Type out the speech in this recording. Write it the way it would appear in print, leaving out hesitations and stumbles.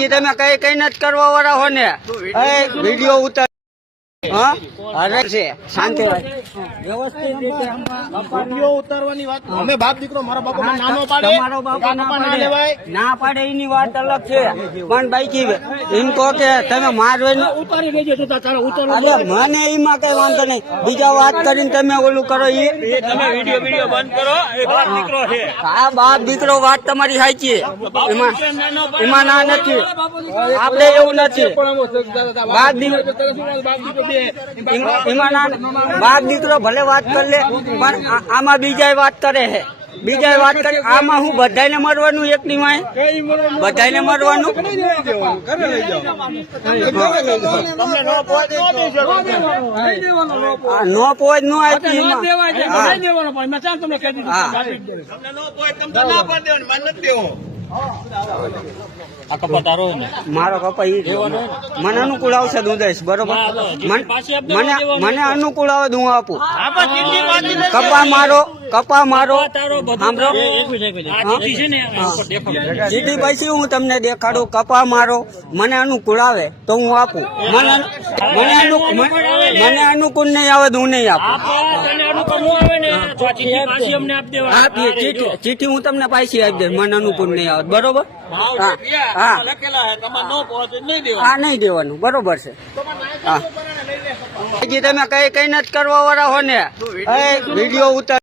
હજી તમે કઈ કઈ નથી કરવા વાળા હો ને વિડીયો ઉતાર હા અરે છે શાંતિ વ્યવસ્થિત રીતે વિડીયો ઉતારવાની વાત અમે બાપ દીકરો મારા બાપા નાનો પાડે તમારો બાપા ના પાડે એની વાત અલગ છે પણ બાઈકી એમ કહો કે તમે મારવાને ઉતારી લેજો તો તારા ઉતારો મને એમાં કઈ વાંધો નહીં બીજા વાત કરીને તમે ઓલું કરો એ તમે વિડીયો બંધ કરો એ બાપ દીકરો છે આ બાપ દીકરો વાત તમારી સાચી એમાં ના નથી આપણે એવું નથી બાપ બાપ દીકરો ભલે વાત કરી લે પણ આમાં બીજા વાત કરે છે બીજા વાત કરે આમાં હું બધાને મરવાનું એકની માં બધાને મરવાનું નો પોજ નો આપી મારો કપા ઈ મને અનુકૂળ આવશે હું દઈશ બરોબર મને અનુકૂળ આવે હું આપું કપા મારો સીધી પછી હું તમને દેખાડું કપા મારો મને અનુકૂળ આવે તો હું આપું મને અનુકૂળ નહીં આવે તો હું નહીં આપું ચીઠી હું તમને પાછી આપી દઈશ મને અનુકૂળ નહીં આવે બરોબર હા નહીં દેવાનું બરોબર છે હા હજી તમે કઈ કઈ નથી કરવા વાળા હો ને વિડીયો ઉતાર